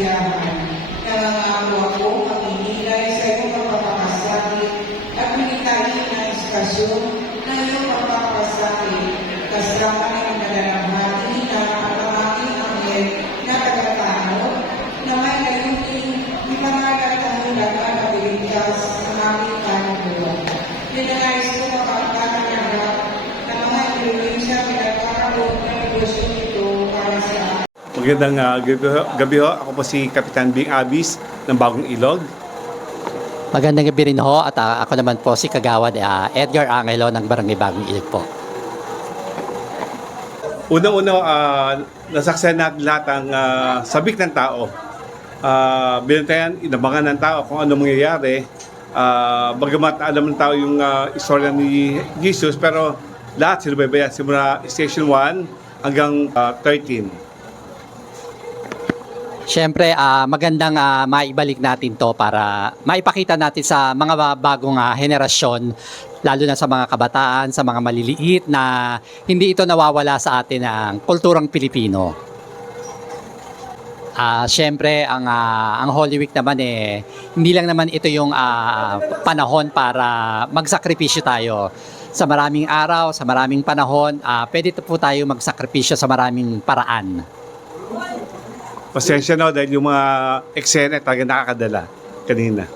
Gracias. Magandang ah, gabi, ho. gabi ho. Ako po si Kapitan Bing Abis ng Bagong Ilog. Magandang gabi rin ho at ah, ako naman po si Kagawad ah, Edgar Angelo ng Barangay Bagong Ilig po. Unang-una, uh, nasaksayan natin lahat ang ah, sabik ng tao. Uh, binantayan, inabangan ng tao kung ano mangyayari. Ah, bagamat alam ng tao yung ah, istorya ni Jesus, pero lahat sinubaybayan simula Station 1 hanggang ah, 13. Siyempre, ah, magandang ah, maibalik natin to para maipakita natin sa mga bagong ah, henerasyon, lalo na sa mga kabataan, sa mga maliliit na hindi ito nawawala sa atin ang kulturang Pilipino. Ah, siyempre ang ah, ang Holy Week naman eh hindi lang naman ito yung ah, panahon para magsakripisyo tayo. Sa maraming araw, sa maraming panahon, ah, pwede po tayo magsakripisyo sa maraming paraan. Pasensya na dahil yung mga eksena talaga nakakadala kanina.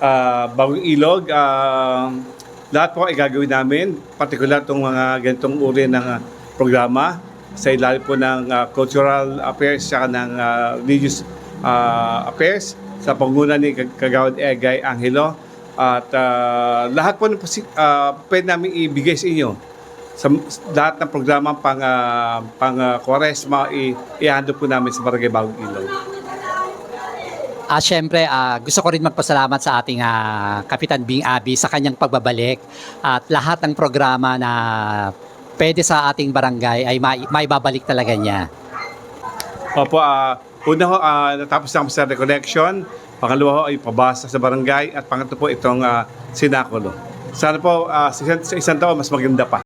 Ah, bagong ilog, ah, lahat po ay gagawin namin, partikular itong mga ganitong uri ng ah, programa sa ilalim po ng ah, cultural affairs at ng ah, religious ah, affairs sa panguna ni Kag- Kagawad Egay Angelo at ah, lahat po ng ah, pwede namin ibigay sa inyo sa lahat ng programa pang uh, pang ah, Kwaresma i ihando po namin sa Barangay Bagong Ilog. Ah, syempre, ah, gusto ko rin magpasalamat sa ating ah, Kapitan Bing Abi sa kanyang pagbabalik at lahat ng programa na pwede sa ating barangay ay mai- maibabalik talaga niya. Opo, ah una ho, ah, natapos na kami sa recollection. Pangalawa ho ay pabasa sa barangay. At pangatlo po itong uh, sinakulo. Sana po ah, sa, isang- sa isang taon mas maganda pa.